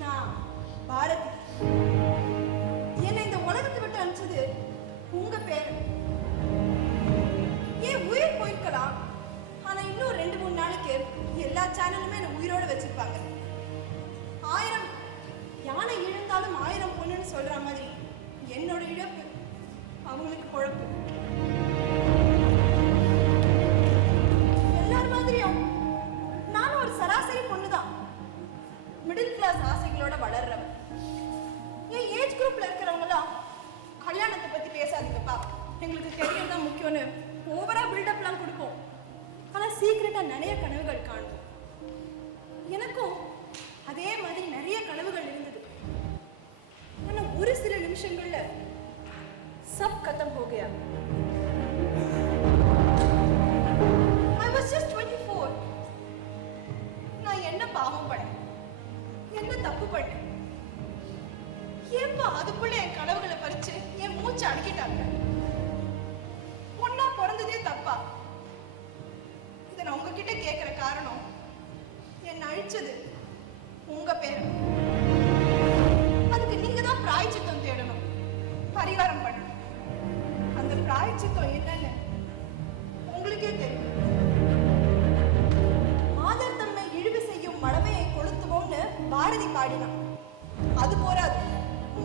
நான் பாரதி. என்னை இந்த உலகத்தை விட்டு அனுப்பிச்சது உங்க பேரு. ஏன் உயிர் போயிருக்கலாம், ஆனா இன்னும் 2-3 நாளைக்கு எல்லா சேனலுமே என்னை உயிரோட வச்சிருப்பாங்க. 1000 யானை இழந்தாலும் 1000 பொண்ணுன்னு சொல்ற மாதிரி என்னோட இழப்பு அவங்களுக்கு குழப்பு. எல்லார் மாதிரியும் நானும் ஒரு சராசரி பொண்ணுதான். மிடில் கிளாஸ் ஆசைகளோட வளர்றவன். என் ஏஜ் குரூப்ல இருக்கிறவங்களாம் கல்யாணத்தை பத்தி பேசாதீங்கப்பா, எங்களுக்கு கெரியர் தான் முக்கியம்னு ஓவரா பில்டப்லாம் கொடுப்போம். ஆனா சீக்கிரட்டா நிறைய கனவுகள் காணும். எனக்கும் அதே மாதிரி நிறைய கனவுகள் இருந்தது. ஆனா ஒரு சில நிமிஷங்கள்ல सब खत्म हो गया. I was just 24. நான் என்ன பாவம் பண்ணேன், என்ன தப்பு பண்ணேன்? ஏன்பா அதுக்குள்ள என் கனவுகளை பறிச்சு என் மூச்சு அடக்கிட்டாங்க? பொண்ணா பிறந்ததே தப்பா? இதை நான் உங்ககிட்ட கேட்கிற காரணம், என்னை அழிச்சது உங்க பேரு. அதுக்கு நீங்க தான் பிராயச்சித்தம் தேடணும், பரிகாரம் பண்ணணும். அந்த பிராயச்சித்தம் என்னன்னு உங்களுக்கே தெரியும். மாதர் தம்மை இழிவு செய்யும் மடமையை கொளுத்துவோம்னு பாரதி பாடினான். அது போராது,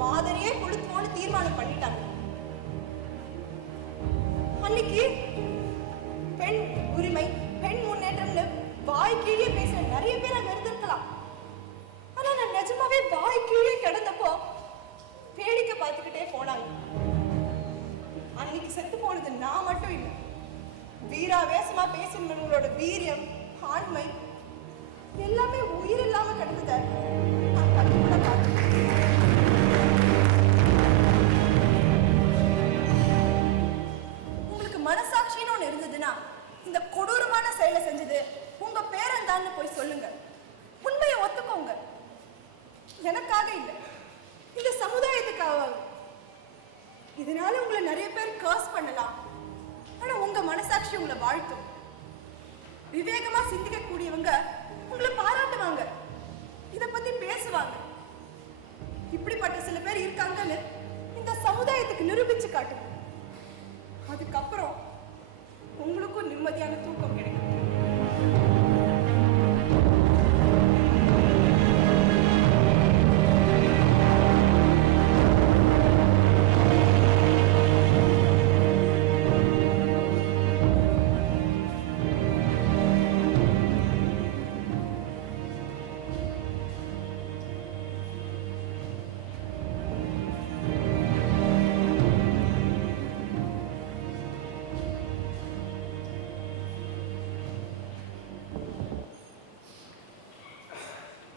மாதரையே கொளுத்துவோம்னு தீர்மானம் பண்ணிட்டாங்க. அன்னைக்கு பெண் உரிமை, பெண் முன்னேற்றம்னு வாய் கீழே பேசுற நிறைய பேர் அங்க இருந்திருக்கலாம். ஆனா நான் நிஜமாவே வாய் கீழே கிடந்தப்போ வேடிக்கை பார்த்துக்கிட்டே போனாங்க. அன்னைக்கு செத்து போனது நான் மட்டும் இல்லை, வீராவேசமா பேசுறவங்களோட வீரியம், ஆண்மை எல்லாமே உயிர் இல்லாம கிடந்தத நான் கண்கூட பார்த்தேன். உங்களுக்கு மனசாட்சின்னு ஒண்ணு இருந்ததுன்னா இந்த கொடூரமான செயலை செஞ்சது உங்க பேரன்தான்னு போய் சொல்லுங்க. உண்மையை ஒத்துக்கோங்க. எனக்காக இல்லை, இந்த சமுதாயத்துக்காக. இதனால உங்களை நிறைய பேர் கர்ஸ் பண்ணலாம், ஆனா உங்க மனசாட்சி உங்களை வாழ்த்தும். விவேகமா சிந்திக்க கூடியவங்க உங்களை பாராட்டுவாங்க, இத பத்தி பேசுவாங்க. இப்படிப்பட்ட சில பேர் இருக்காங்கன்னு இந்த சமுதாயத்துக்கு நிரூபிச்சு காட்டுங்க. அதுக்கப்புறம் உங்களுக்கும் நிம்மதியான தூக்கம் கிடைக்கும்.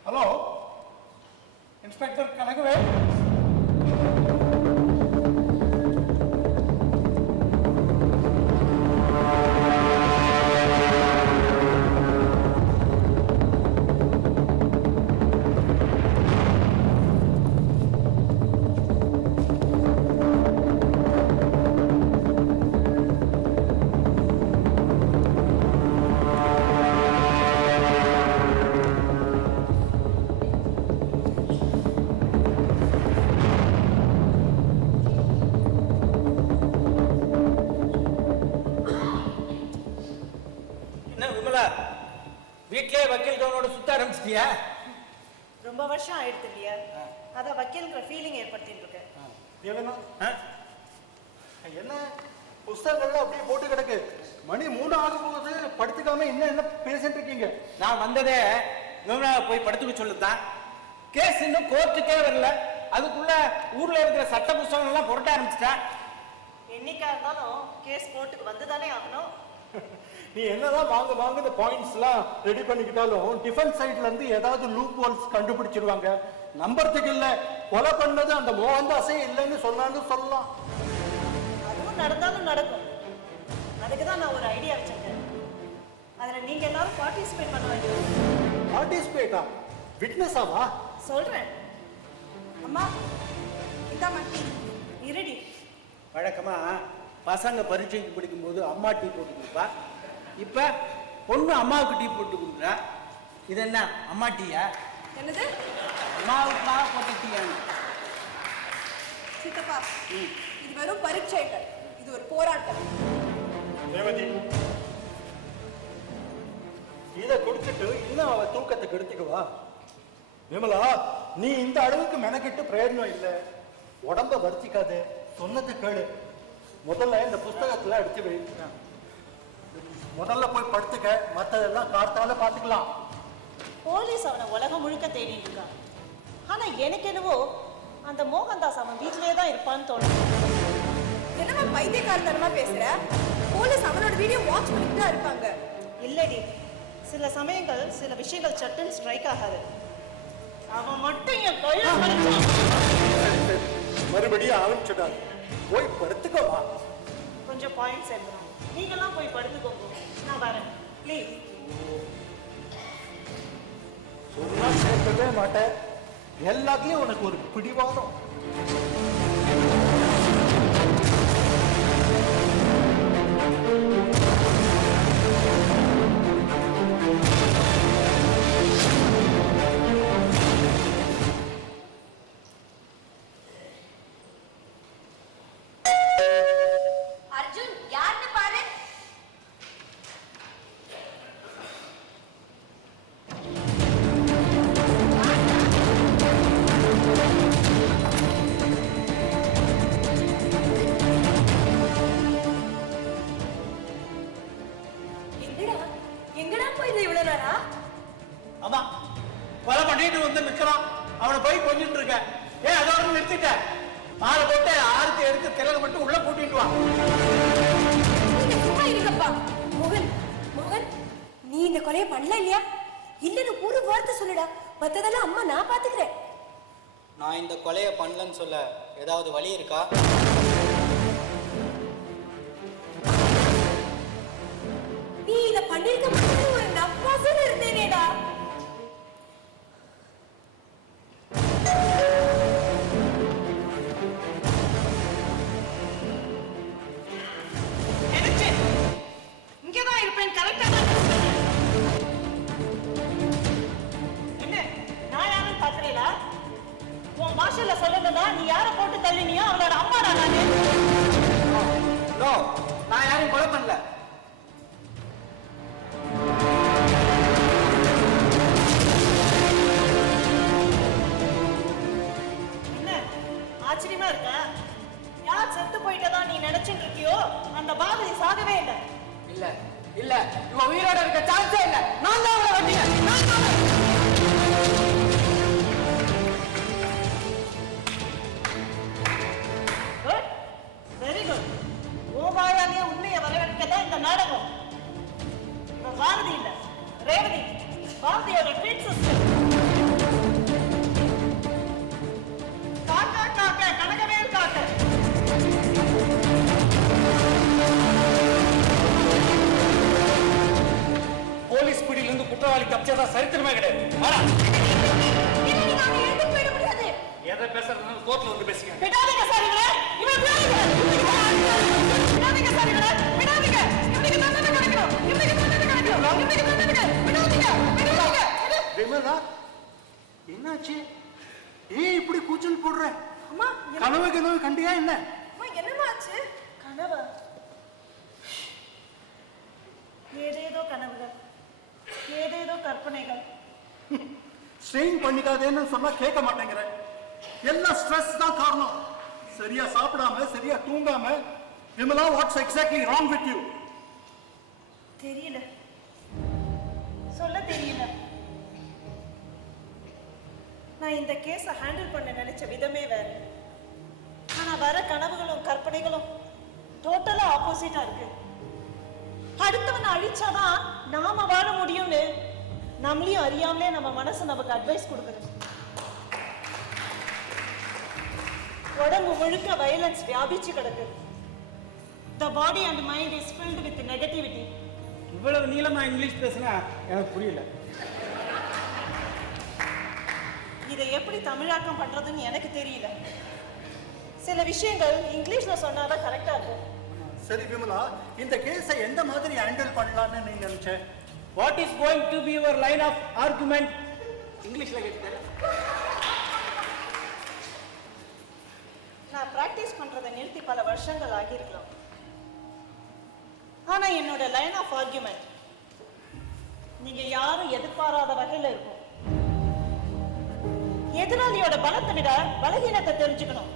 Hello, inspector Kanagavel. வீட்லயே வக்கீல் கவனோட சுத்த ஆரம்பிச்சிட்டியா? ரொம்ப வருஷம் ஆயிடுது இல்லையா, அதான் வக்கீலுங்கிற ஃபீலிங் ஏற்படுத்திட்டு இருக்கேன். என்ன புஸ்தகங்கள்லாம் அப்படியே போட்டு கிடக்கு, மணி 3 ஆகும் போது படுத்துக்காம என்ன பேசிட்டு இருக்கீங்க? நான் வந்ததே போய் படுத்துக்க சொல்லுதான். கேஸ் இன்னும் கோர்ட்டுக்கே வரல, அதுக்குள்ள ஊர்ல இருக்கிற சட்ட புஸ்தகங்கள் எல்லாம் புரட்ட ஆரம்பிச்சிட்டா. என்னைக்கா இருந்தாலும் கேஸ் கோர்ட்டுக்கு வந்துதானே ஆகணும். நீ என்னதான் வாங்க இந்த பாயிண்ட்ஸ் எல்லாம் ரெடி பண்ணிக்கிட்டாலும் டிஃபென்ஸ் சைட்ல இருந்து ஏதாவது லூப் ஹோல்ஸ் கண்டுபிடிச்சிருவாங்க. நம்புறதுக்கு இல்ல, கொலை பண்ணது அந்த மோகன்தாஸே இல்லைன்னு சொன்னாலும் சொல்லலாம். அதுவும் நடந்தாலும் நடக்கும். அதுக்குதான் நான் ஒரு ஐடியா வச்சிருக்கேன். அதுல நீங்க எல்லாரும் பார்ட்டிசிபேட் பண்ண வேண்டியது. பார்ட்டிசிபேட்டா? விட்னஸாவா? சொல்றேன். அம்மா இதாம்மா டீ. இருடி. வழக்கமா பசங்க பரீட்சைக்கு படிக்கும்போது அம்மா டீ போட்டு கொடுப்பா, இப்ப பொண்ணு அம்மாவுக்கு டீ போட்டு கொடுக்குறா. இது என்ன அம்மா டீயா? என்னது? மாவுக்காக போட்டுட்டியாங்க. சித்தப்பா இது வெறும் பரீட்சை இல்லை, இது ஒரு போராட்டம். ரேவதி, இதை குடிச்சிட்டு இன்னும் அவ தூக்கத்தை கெடுத்துக்குவா? விமலா, நீ இந்த அளவுக்கு மெனக்கிட்டு பிரயோஜனம் இல்லை. உடம்ப வருத்திக்காது, சொன்னதை கேளு. முதல்ல இந்த புஸ்தகத்துல எடுத்து வை. முதல்ல போய் படுத்துக்க, மற்றதெல்லாம் காத்தால பார்த்துக்கலாம். போலீஸ் அவனை உலகம் முழுக்க தேடிட்டு இருக்கான். ஆனா எனக்கு என்னவோ அந்த மோகன்தாஸ் அவன் வீட்டிலேயே தான் இருப்பான்னு தோணுது. என்னமா பைத்தியக்காரத்தனமா பேசுற? போலீஸ் அவனோட வீடியோ வாட்ச் பண்ணிட்டு தான் இருப்பாங்க. இல்லடி, சில சமயங்கள் சில விஷயங்கள் சட்டுன்னு ஸ்ட்ரைக் ஆகாது. அவன் மட்டும் என் கையில மறைச்சான். மறுபடியும் ஆரம்பிச்சுட்டாரு. போய் படுத்துக்கோமா. கொஞ்சம் பாயிண்ட்ஸ் எழுதுறோம். நீங்களாம் போய் படுத்துக்கோங்க, நான் வரேன் ப்ளீஸ். சொன்னா கேட்கவே மாட்டேன். எல்லாத்தையும் உனக்கு ஒரு பிடிவாதம். அர்ஜுன் யாருன்னு பாரு. எங்கடா போயிருந்த இவ்வளவு நேரா? அதான் கொலை பண்ணிட்டு வந்து நிற்கிறான். அவனை போய் கொஞ்சிட்டு இருக்க. ஏன் அதோட நிறுத்திட்ட? மாலை போட்டு ஆறுக்கு எடுத்து கிழக்கு மட்டும் உள்ள கூட்டிட்டு வா. நீங்க சும்மா இருங்கப்பா. மோகன், மோகன், நீ இந்த கொலையை பண்ணல இல்லையா? இல்லன்னு ஒரு வார்த்தை சொல்லுடா, மத்ததெல்லாம் அம்மா நான் பாத்துக்கிறேன். நான் இந்த கொலையை பண்ணலன்னு சொல்ல ஏதாவது வழி இருக்கா? நீ இத பண்ணிருக்க மாட்டேன்னு ஒரு நப்பாசல் இருந்தேனேடா. இங்கதான் இருப்பேன், கரெக்டா தான் என்ன நான் யாரும் பாக்குறீங்களா? உன் பாஷையில சொல்லணும்னா நீ யாரை போட்டு தள்ளினியோ அவளோட அம்மாடா நானு. நோ, நான் யாரையும் கொலை பண்ணல. என்ன ஆச்சரியமா இருக்கா? யார் செத்து போயிட்டதா நீ நினைச்சிட்டு இருக்கியோ அந்த பாரதி சாகவே இல்லை. இல்ல இல்ல, இவன் உயிரோட இருக்க சான்ஸே இல்ல. நான் தான் அவளை வெட்டினேன். நான் தான். Good, very good. உன் வாயாலேயே உண்மையை வரவேற்கதான் இந்த நாடகம். இவன் பாரதி இல்ல, ரேவதி, பாரதியோட ட்வீட் சிஸ்டர். காக்கா காக்க கனகவேல் காக்க. போலீஸ் பிடியிலிருந்து குற்றவாளி தப்பிச்சதா சரித்திரமே கிடையாது. எதை பேசுறதுனால கோர்ட்ல வந்து பேசுங்க. விடாதீங்க சார் இவரை. இவரை விடாதீங்க. விடாதீங்க சார் இவரை. விடாதீங்க. இவனுக்கு தண்டனை கிடைக்கணும். இவனுக்கு தண்டனை கிடைக்கணும். இவனுக்கு தண்டனை கிடைக்கணும். விடாதீங்க. விடாதீங்க. விமலா, என்னாச்சு? ஏன் இப்படி கூச்சல் போடுற? அம்மா, கனவு கண்டியா என்ன? அம்மா என்னமா ஆச்சு? கனவா? ஏதேதோ கனவுகள், ஏதேதோ கற்பனைகள். ஸ்ட்ரெயின் பண்ணிக்காதேன்னு சொன்னா கேட்க மாட்டேங்கிற. எல்லாம் ஸ்ட்ரெஸ் தான் காரணம். சரியா சாப்பிடாம, சரியா தூங்காம. Vimala, what's exactly wrong with you? தெரியல, சொல்ல தெரியல. நான் இந்த கேஸை ஹேண்டில் பண்ண நினைச்ச விதமே வேற. ஆனா வர கனவுகளும் கற்பனைகளும் டோட்டலா ஆப்போசிட்டா இருக்கு. அடுத்தவனை அழிச்சாதான் நாம வாழ முடியும்னு நம்மளையும் அறியாமலே நம்ம மனசு நமக்கு அட்வைஸ் கொடுக்குது. உடம்பு முழுக்க வயலன்ஸ் வியாபிச்சு கிடக்கு. The body and mind is filled with negativity. இவ்வளவு நீளமா இங்கிலீஷ் பேசுனா எனக்கு புரியல. இதை எப்படி தமிழாக்கம் பண்றதுன்னு எனக்கு தெரியல. சில விஷயங்கள் இங்கிலீஷ்ல சொன்னாதான் கரெக்டா இருக்கும். சரி விமலா, இந்த கேஸை எந்த மாதிரி ஹேண்டில் பண்ணலாம்னு நீ நினைச்ச? What is going to be your line of argument? இங்கிலீஷ்ல கேட்டேன். நான் பிராக்டிஸ் பண்றதை நிறுத்தி பல வருஷங்கள் ஆகியிருக்கலாம். ஆனா என்னோட லைன் ஆஃப் ஆர்குமெண்ட் நீங்க யாரும் எதிர்பாராத வகையில இருக்கும். எதிராளியோட பலத்தை விட பலகீனத்தை தெரிஞ்சுக்கணும்.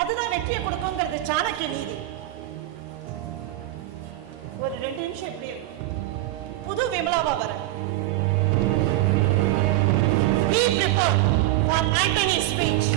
அதுதான் வெற்றியை கொடுக்குங்கிறது சாணக்கிய நீதி. ஒரு 2 நிமிஷம் இப்படி இருக்கும். புது விமலாவா வர. Be prepared for Antony's speech.